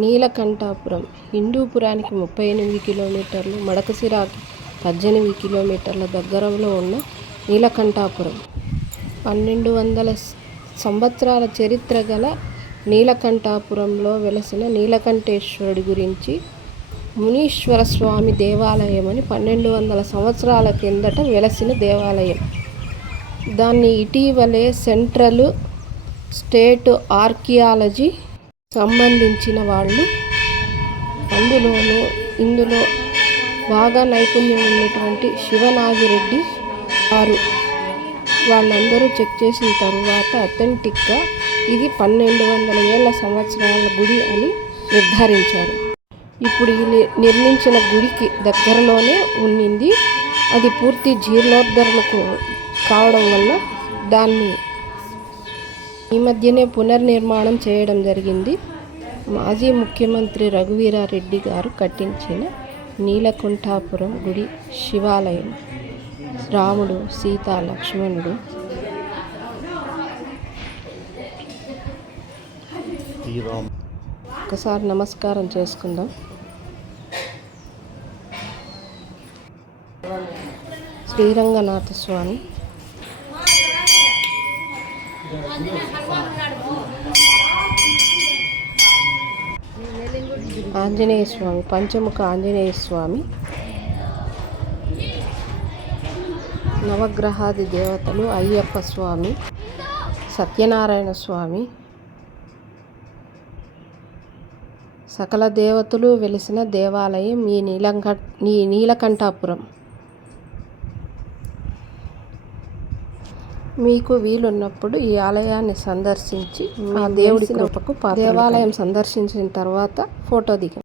నీలకంఠాపురం హిందూపురానికి 38 కిలోమీటర్లు, మడకశిరకు 18 కిలోమీటర్ల దగ్గరలో ఉన్న నీలకంఠాపురం 1200 సంవత్సరాల చరిత్ర గల నీలకంఠాపురంలో వెలసిన నీలకంఠేశ్వరుడి గురించి మునీశ్వర స్వామి దేవాలయం అని 1200 సంవత్సరాల కిందట వెలసిన దేవాలయం. దాన్ని ఇటీవలే సెంట్రల్ స్టేట్ ఆర్కియాలజీ సంబంధించిన వాళ్ళు ఇందులో బాగా నైపుణ్యం ఉన్నటువంటి శివనాగిరెడ్డి గారు వాళ్ళందరూ చెక్ చేసిన తరువాత అథెంటిక్గా ఇది 1200 ఏళ్ల సంవత్సరాల గుడి అని నిర్ధారించారు. ఇప్పుడు ఈ నిర్మించిన గుడికి దగ్గరలోనే ఉన్నింది. అది పూర్తి జీర్ణోద్ధరణకు కావడం వల్ల దాన్ని ఈ మధ్యనే పునర్నిర్మాణం చేయడం జరిగింది. మాజీ ముఖ్యమంత్రి రఘువీరారెడ్డి గారు కట్టించిన నీలకంఠాపురం గుడి శివాలయం. రాముడు, సీత, లక్ష్మణుడు ఒకసారి నమస్కారం చేసుకుందాం. శ్రీరంగనాథ స్వామి, ఆంజనేయ స్వామి, పంచముఖ ఆంజనేయ స్వామి, నవగ్రహాది దేవతలు, అయ్యప్ప స్వామి, సత్యనారాయణ స్వామి, సకల దేవతలు వెలిసిన దేవాలయం ఈ నీలకంఠాపురం. మీకు వీలున్నప్పుడు ఈ ఆలయాన్ని సందర్శించి ఆ దేవుడి కృపకు దేవాలయం సందర్శించిన తర్వాత ఫోటో దిగండి.